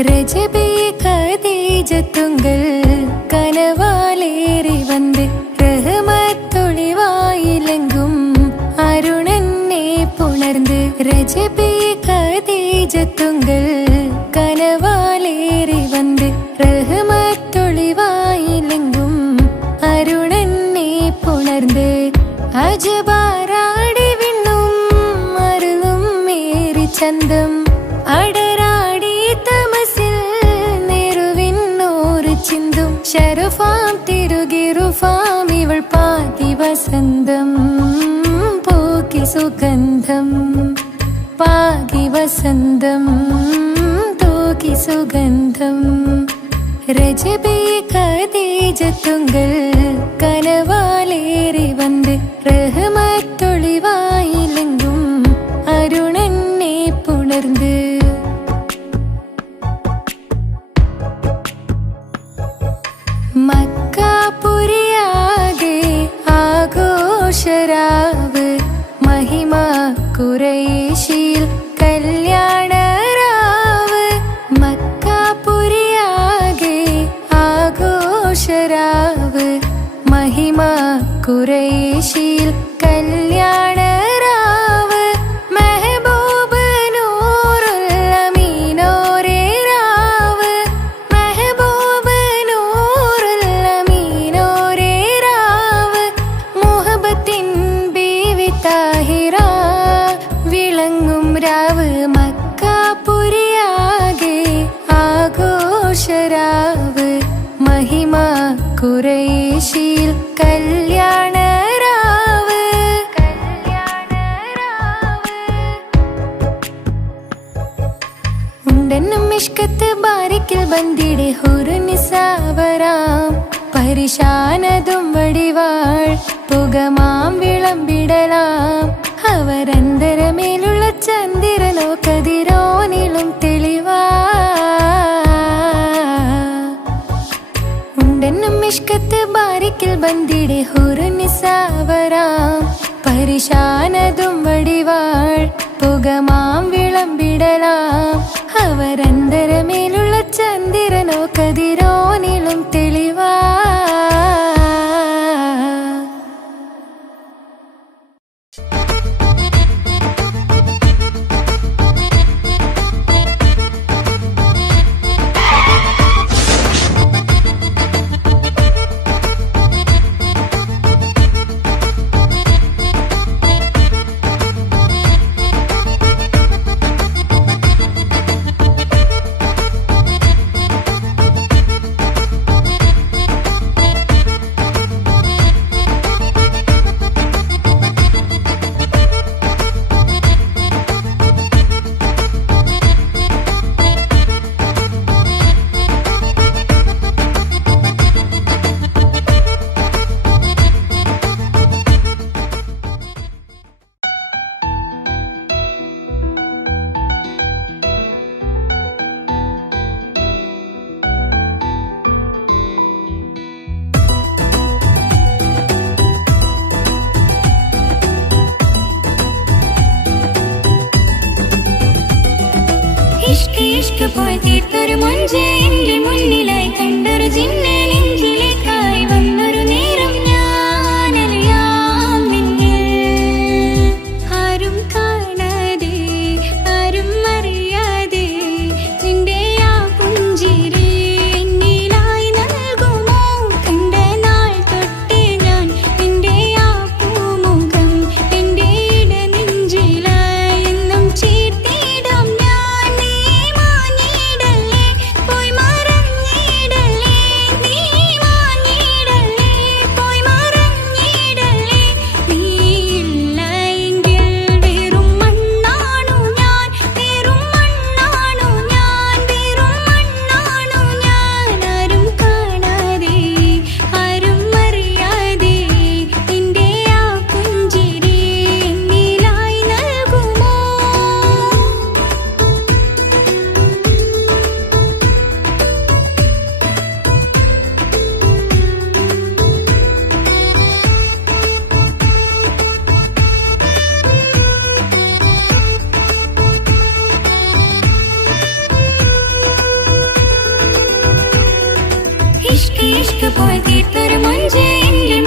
രജബേ ഖദീജത്തുങ്കൾ കനവാലേറി വന്ന് റഹ്മത്തൊളിവായിലെങ്കും അരുണനെ പുണർന്ന്. രജബേ ഖദീജത്തുങ്കൾ കനവാലേറി വന്ന് റഹ്മത്തൊളിവായിലെങ്കും അരുണനെ പുണർന്ന്. അജബാറാടി വിണ്ണും അരുളും മേറി ചന്തം അടരാടി തമസിൽ നെറുവിന്നോറ് ചിന്തും. ശരഫാം തിരുകിറുഫാം ഇവൾ പാതി വസന്തം പൂക്കി സുഗന്ധം പാകി വസന്തം തൂക്കി സുഗന്ധം. രജബേ ഖദീജത്തുങ്കൾ കനവാലേറി വന്ന് റഹ്മത്തൊളിവായിലെങ്കും അരുണനെ പുണർന്ന്. മക്കാപുരിയാകെ ആഘോഷരാവ് മഹിമ ഖുറൈശിൽ കല്യാണരാവ്. മക്കാപുരിയാകെ ആഘോഷരാവ് മഹിമ ഖുറൈശിൽ കല്യാണരാവ്. മെഹബൂബ് നൂറുൽ അമീനോരേ രാവ്. മെഹബൂബ് നൂറുൽ അമീനോരേ രാവ്. മുഹബത്തിൻ ബീവി താഹിറ വിളങ്ങും രാവ്. മക്കാപുരിയാകെ ആഘോഷരാവ് മഹിമ ഖുറൈശിൽ കല്യാണരാവ്. ഉണ്ടെന്നും ഇഷ്കത്ത് ബാരിക്കിൽ ബന്ദിടെ ഹുറുനിസാവരാം. പരിശാനതും വടിവാൾ പുകമാം വിളമ്പിടലാം. അവരന്തരമേലുള്ള ചന്ദ്രനോ കതിരോനിലും തെളിവാ. ഉണ്ടെന്നും ഇഷ്കത്ത് ബാരിക്കിൽ ബന്ദിടെ ഹുറുനിസാവരാം. പരിശാനതും വടിവാൾ പുകമാം വിളമ്പിടലാം. അവരന്തരമേലുള്ള ചന്ദ്രനോ കതിരോനിലും തെളിവാ. ഇഷ്ക് പോയി തീർത്തൊരു മൊഞ്ച് എന്റെ മുന്നിലായി കണ്ടൊരു ജിന്നെ നെഞ്ചിലേക്കായി വന്നൊരു നേരം ഞാനലിയാം നിന്നിൽ. ആരും കാണാതെ ആരും അറിയാതെ നിന്റെ ആ പുഞ്ചിരി എന്നിലായി നൽകുമോ. കണ്ട നാൾ തൊട്ടേ ഞാൻ നിന്റെ ആ പൂമുഖം എന്റെ ഇടനെഞ്ചിലായി എന്നും ചേർത്തിടാം ഞാൻ. നീ മാഞ്ഞിടല്ലേ പോയി ഇഷ്ക് പോയി തീർത്തൊരു മൊഞ്ച് എന്റെ